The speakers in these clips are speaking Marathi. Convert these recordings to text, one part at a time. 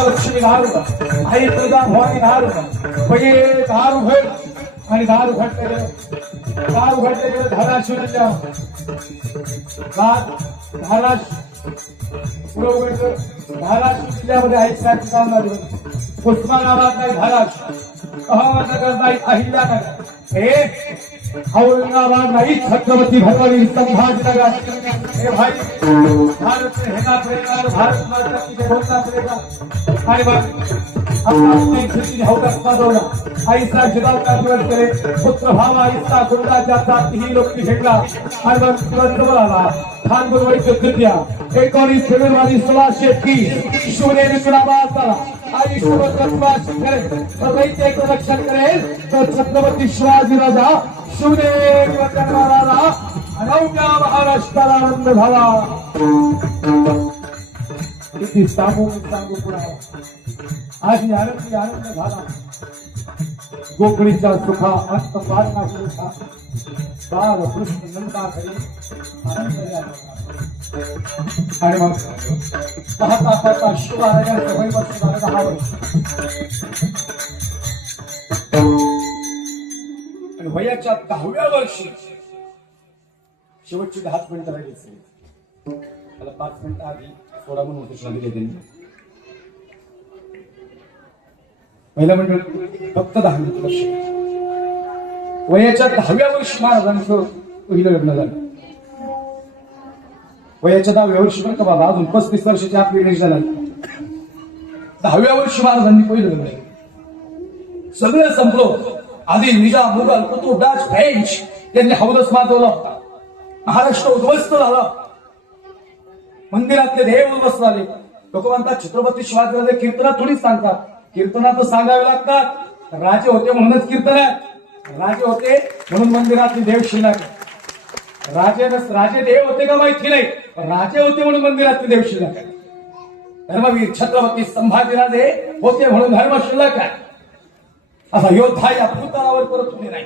महालक्ष्मी दारू आई तुझा भवानी दारू पहिले दारू घड आणि दारू घडते गेलं धाराशिवच्या धाराशिव जिल्ह्यामध्ये ऐकण्याची काम झाली. उस्मानाबाद नाही धाराशिव, अहमदनगर नाही अहिल्यानगर, हे औरंगाबाद नाही छत्रपती भगवानी संभाजीनगर. हे भाई भारत से रहना पड़ेगा, भारत माता की जय बोलना पड़ेगा. आणि अपनी स्थिति होगा ऐसा जिला का करे पुत्र भावा ऐसा गुरुला जाता ही लोक भेटला आणि मग बोलाला खान गुरुवारी तृतीया 19 फेब्रुवारी 1630 शिवने विष्णुनाथ आई सोबत करे तर रक्षण करेल तर छत्रपती शिवाजी राजा शिवदेव जन्माला अनौक्या महाराष्ट्राला आनंद झाला. किती सांगू पुढे आज आनंद झाला. गोकुळीचा सुखा अंत पारणा सुखा बाळ कृष्ण नंदा करी आणि मग पाहता शिवरायांचं वय वर्ष झालं 10 वर्ष. आणि वयाच्या 10व्या वर्षी शेवटची 10 मिनिटं राहिली. मला 5 मिनिटं आधी थोडा म्हणून सूचना दिली त्यांनी. पहिलं म्हणजे फक्त 10 मिनिट वर्ष. वयाच्या 10व्या वर्षी महाराजांचं पहिलं लग्न झालं. वयाच्या 10व्या वर्षी पण का बाबा अजून 35 वर्षाची आपली एज झाली. 10व्या वर्षी महाराजांनी पहिलं लग्न केलं. सगळं संपलं. आधी निजाम मुघल कुतुब डच फ्रेंच यांनी हौदस माजवला होता. महाराष्ट्र उद्ध्वस्त झाला. मंदिरातले देव उद्ध्वस्त झाले. लोक म्हणतात छत्रपती शिवाजीराजे कीर्तना थोडीच सांगतात. कीर्तना तर सांगावे लागतात. राजे होते म्हणूनच कीर्तन आहे. राजे होते म्हणून मंदिरातली देव शिला. राजे देव होते का माहिती नाही, राजे होते म्हणून मंदिरातली देव शिल्लक आहे. धर्मवीर छत्रपती संभाजीराजे होते म्हणून धर्म शिल्लक आहे. असा योद्धा या भूतलावर परत होणे नाही.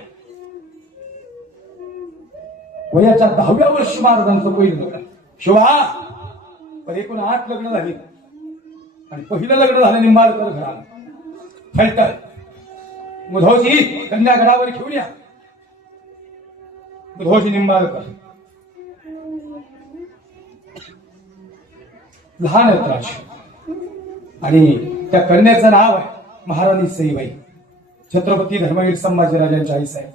वयाच्या 10व्या वर्षी महाराजांचं पहिलं लग्न. शिवा पण एकूण 8 लग्न झाली आणि पहिलं लग्न झालं निंबाळकर घरात. फलटण मुधोजी कन्यागडावर घेऊन या. मुधोजी निंबाळकर लहान त्रास आणि त्या कन्याचं नाव आहे महाराणी सईबाई. छत्रपती धर्मवीर संभाजीराजांच्या आई साहेब.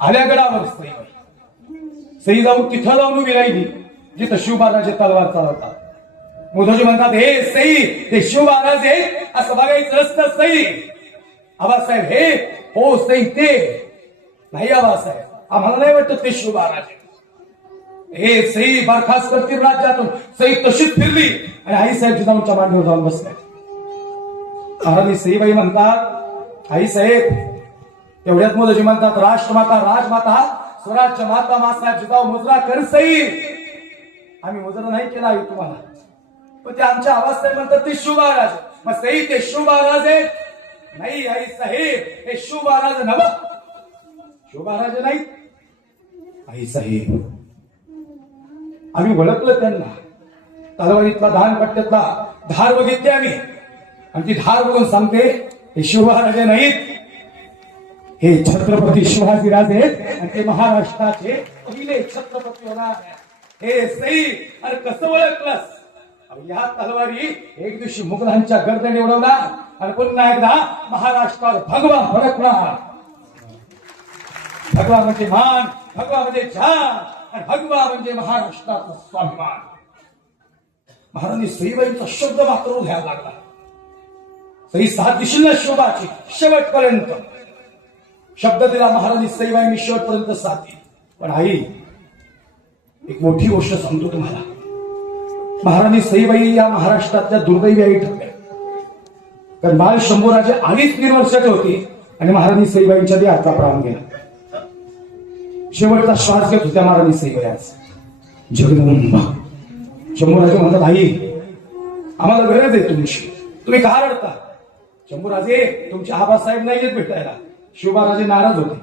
आल्या गडावर सई जाऊन तिथं जाऊन उभी राहिली जिथं शिवबाराजे तलवार चालवतात. मुधोजी म्हणतात हे सई ते शिवबाराजे असं बघायचं असतं. सई आबासाहेब हे हो सई ते नाही. आबासाहेब आम्हाला नाही वाटत ते शिवबाराजे. हे सई बरखास्त करतील राज्यातून. सई तशीच फिरली आणि आईसाहेब जिजाऊंच्या मांडीवर जाऊन बसल्या. महाराणी सईबाई म्हणतात आई साहेब एवढ्यात मुधोजी म्हणतात राष्ट्रमाता राजमाता स्वराज्य माता मासाहेब जिजाऊ मुजरा कर सई. आम्ही मुजरा नाही केला आई तुम्हाला, पण ते आमच्या आवाजसाहेब म्हणतात ते शिवबाराजे. मग सई ते शिवबाराजे नाही आई साहेब हे शिवबाराजे नव. शिवबाराजे नाही आई साहेब. आम्ही ओळखलं त्यांना. तलवारीतला धानपट्ट्यातला धार बघितली आम्ही आणि ती धार बघून सांगते हे शिवबाराजे नाहीत, हे छत्रपती शिवाजीराजे आणि ते महाराष्ट्राचे पहिले छत्रपती होणार. हे सई अरे कसं ओळखलंस? या तलवारी एक दिवशी मुघलांच्या गर्दनी उडवणार आणि पुन्हा एकदा महाराष्ट्रावर भगवा फडकणार. भगवा म्हणजे मान, भगवा म्हणजे जान आणि भगवा म्हणजे महाराष्ट्राचा स्वाभिमान. महाराणी सईबाईंचा शब्द मात्र घ्यायला लागला. सई साथ दिशेला शोभाची शेवटपर्यंत शब्द दिला महाराणी सईबाईंनी शेवटपर्यंत साथ दिली. पण आई एक मोठी गोष्ट सांगतो तुम्हाला. महाराणी सईबाई या महाराष्ट्रातल्या दुर्दैवी आई ठरल्या. कारण बाळ शंभूराजे 2.5 वर्षाचे होते आणि महाराणी सईबाईंच्या देहाचा प्राण गेला. शेवटचा श्वास घेत होत्या महाराणी सईबाई. आज जगदंबा शंभूराजे म्हणतात आई आम्हाला गरज आहे तुमची, तुम्ही का रडता? शंभूराजे तुमचे आबासाहेब नाही येत भेटायला. शिवबाराजे नाराज होते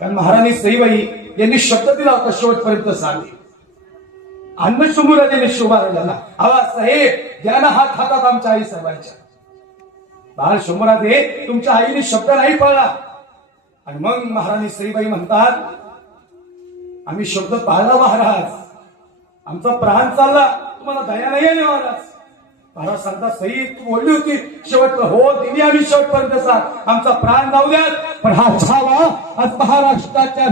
कारण महाराणी सईबाई यांनी शब्द दिला होता शेवटपर्यंत साथ. अन्न शंभूराजेने शिवबाराजांना आबासाहेब द्या ना हात हातात आमच्या आई साहेबांच्या. बाळ शंभराजे तुमच्या आईने शब्द नाही पाळला. आणि मग महाराणी सईबाई म्हणतात, आम्ही शब्द पाळला महाराज, आमचा प्राण चालला, तुम्हाला दया नाही आली महाराज. महाराज सांगतात, सई तू बोलली होती शेवट, हो दिली आम्ही शेवटपर्यंतचा, आमचा प्राण जाऊ द्यात, पण हा छावा आज महाराष्ट्राच्या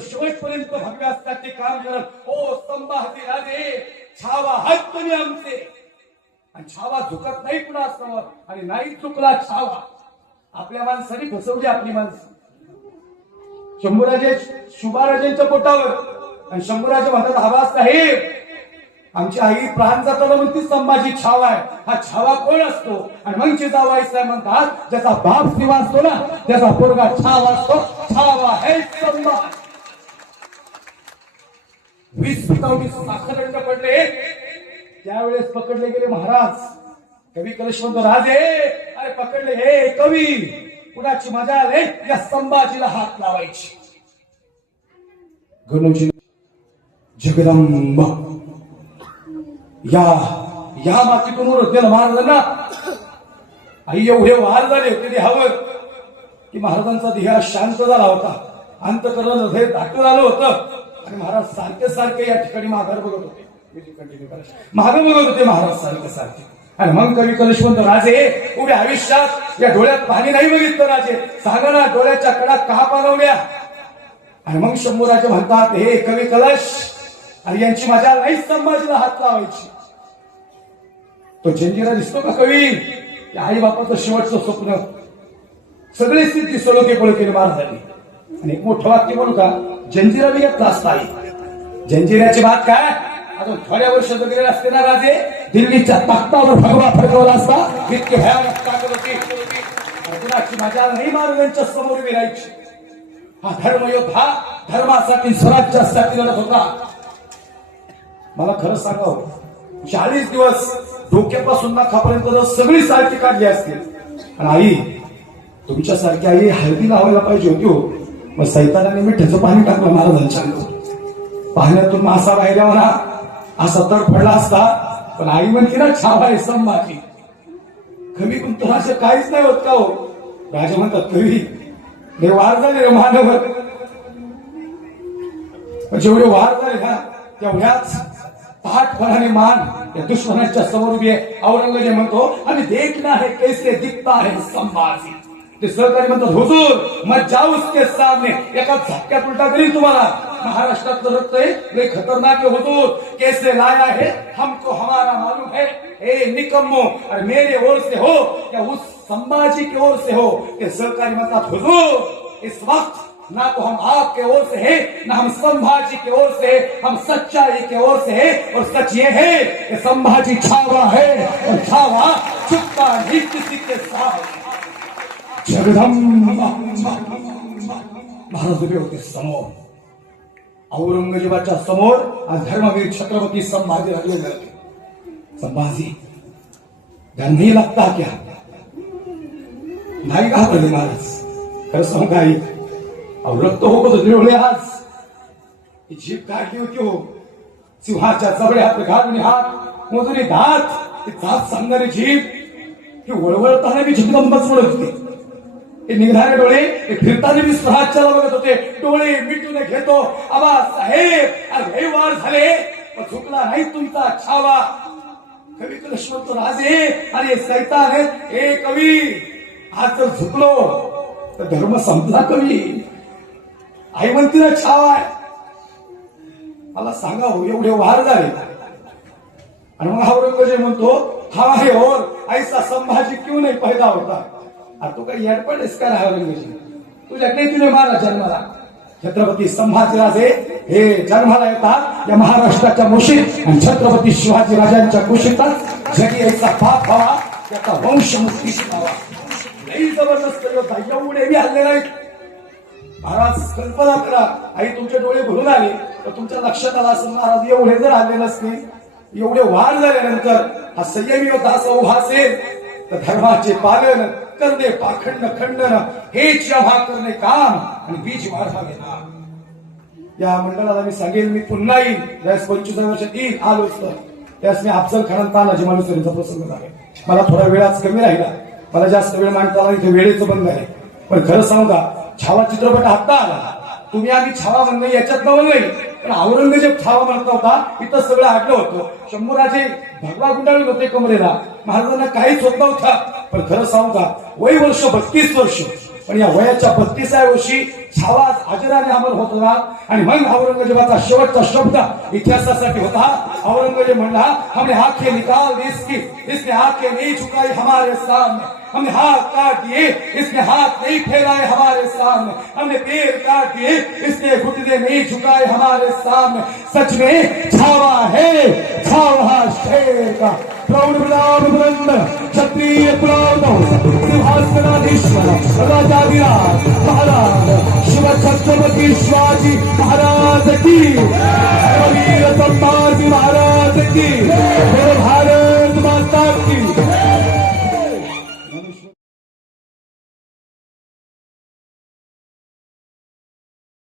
शेवटपर्यंत भव्य असतात ते काम करत. हो संभाजी राजे, छावा हात तुम्ही आमचे, आणि छावा झुकत नाही कुणा समोर, आणि नाही चुकला छावा. आपल्या माणसाने फसवली आपली माणसं. शंभूराजे शुभाराजेंच्या पोटावर, आणि शंभूराजे म्हणतात, आवाज साहेब आमची आई प्राण जाताना म्हणती संभाजी छावा आहे. हा छावा कोण असतो? आणि मग जिजाबाई साहेब म्हणतात, ज्याचा बाप शिवा असतो ना त्याचा पोरगा छावा असतो. छावा हे संभा. 20 फुटावरील साखरंड पडले, त्यावेळेस पकडले गेले महाराज. कवी कलशवंत राजे अरे पकडले, हे कवी कुणाची मजा आले, या संभाजीला हात लावायची. गणोजी जगदंबा या मातीतून उरतेला महाराजांना आई एवढे वार झाले होते देहावर की महाराजांचा देह शांत झाला होता, अंतकरण हृदय दाटून आलं होतं. आणि महाराज सारखे सारखे या ठिकाणी माघार बघत होते, मागे बघत होते महाराज सारखे सारखे. आणि मग कवी कलशवंत राजे पुढे आयुष्यात या डोळ्यात पाणी नाही बघितलं राजे, सांगा ना डोळ्याच्या कडा का पालवल्या. आणि मग शंभूराजे म्हणतात, हे कवी कलश, आणि यांची मजा नाही संभाजीला हात लावायची. तो जंजिरा दिसतो का कवी, आई बापाचं शेवटचं स्वप्न, सगळे स्थिती सोलोके पळके महाराजांनी. आणि एक मोठं वाक्य बोलू का, जंजिरा बी घेतला असता आई. जंजिऱ्याची बात काय, अजून थोड्या वर्ष जगलेले असते ना राजे, दिल्लीच्या तख्तावर भगवा फडकवला असता, इतके भयानक ताकद होती. कुणाची मजा नाही महाराजांच्या समोर उभी राहायची. हा धर्मयोद्धा धर्मासाठी स्वराज्यासाठी लढत होता. मला खरं सांगावं, 40 दिवस डोक्यापासून नाकापर्यंत सगळी सारखी काढली असतील. आणि आई तुमच्यासारखी आई हळदी लावायला पाहिजे होती हो. मग सैतानाने मिठाचं पाणी टाकलं महाराजांच्या अंगावर, पाण्यातून मासा बाहेर म्हणा असा तर पडला असता. पण आई म्हणते ना छावा आहे संभाजी. कवी पण तर असं काहीच नाही होत का हो. राजा म्हणतात, कवी हे वार झाले मानव, जेवढे वार झाले ना तेवढ्याच ताटपणाने मान या दुश्मनाच्या समोर उभी आहे. औरंगजेब म्हणतो, आम्ही देखना है कैसे दिखता है संभाजी. ते सहकारी म्हणतात, हुजूर मत जाऊ उसके सामने, एका झटक्यात उलटा करील तुम्हाला. महाराष्ट्रातलं रक्त आहे लय खतरनाक है हुजूर, कैसे लाया है हमको हमारा मालूम है. ए निकम्मो, और मेरे ओर से हो या उस संभाजी की ओर से हो. ते सहकारी म्हणतात, हुजूर इस वक्त ना तो हम आपके ओर से है, ना हम संभाजी की ओर से है, हम सच्चाई के ओर से है. और सच ये है कि संभाजी छावा है, और छावा चुपता नहीं किसी के साथ. जगदंबा महाराज उभे होते समोर, औरंगजेबाच्या समोर. आज धर्मवीर छत्रपती संभाजी राजे होते. संभाजी डर नहीं लगता क्या? नाही घाबरले महाराज. खरं सांगू आई, अहो रक्त होत होते आज. जीभ काढली होती हो, सिंहाच्या जबड्यात घालून हात मोजून दात, ते दात सांगणारी जीभ ही वळवळताना मी जगदंबाच म्हणत होते. ते निघणारे डोळे ते फिरताना मी स्वराज्याला बघत होते. डोळे मिटून घेतो आवाज साहेब, अरे वार झाले पण झुकला नाही तुमचा छावा. कवी कलशवंत राजे आणि सैतान आहेत. हे कवी आज जर झुकलो तर धर्म संपला. कवी आई म्हणते ना छावा आहे. मला सांगा हो, एवढे वार झाले. आणि मग औरंगजेब म्हणतो, हा है और ऐसा संभाजी क्यों नहीं पैदा होता. तू काही येडपडेस का औरंगजेब, तुझ्याकडे तुझे मारा जन्माला. छत्रपती संभाजीराजे हे जन्माला येतात या महाराष्ट्राच्या मुशीत, आणि छत्रपती शिवाजी राजांच्या कुशीतच जगी याचा बाप व्हावा, त्याचा वंश मुक्ती व्हावा. लई जबरदस्त योद्धा, एवढे बी हल्ले नाहीत. महाराज कल्पना करा, आई तुमचे डोळे भरून आले तर तुमच्या लक्षात आला असं महाराज एवढे जर आले नसते, एवढे वार झाल्यानंतर हा संयमी योद्धा असा उभा असेल तर धर्माचे पालन करणे, पाखंड खंडन हेच या भाग करणे काम, आणि बीज वाढावे ना. या मंडळाला मी सांगेन, मी पुन्हा येईन ज्यावेळेस 25 वर्षात येईन आलोच तर. त्यास मी अफजल खान तानाजी मालुसरेंचा प्रसंग झाला. मला थोडा वेळाच कमी राहिला, मला जास्त वेळ मांडताना इथे वेळेचं बंद आहे. पण खरं सांगू का, छावा चित्रपट आत्ता आला, तुम्ही आम्ही छावा म्हणणं याच्यात नवल नाही, पण औरंगजेब छावा म्हणत होता, इथं सगळं आडलं होतं. शंभूराजे भगवा गुंडाळून होते कमरेला, महाराजांना काहीच होत नव्हता. पण खरं सांगू का, वय वर्ष 32 वर्ष, पण या वयाच्या 32व्या वर्षी छावा अजराने अमर होत होता. आणि मग औरंगजेबाचा शेवटचा शब्द इतिहासासाठी होता. औरंगजेब म्हणला, हमने आंखें निकाल दी इसने आंखें नहीं झुकाई हमारे सामने, हमने हाथ काट दिए इसने हाथ नहीं फैलाए हमारे सामने, हमने पैर काट दिए इसने घुटने नहीं झुकाए हमारे सामने. सच में छावा है, छावा शेर का प्रौढ़ प्रताप बुलंद क्षत्रिय कुलावतम सिंहासनाधीश्वर राजाधिराज महाराज शिव छत्रपती शिवाजी महाराज की, वीर संभाजी महाराज की.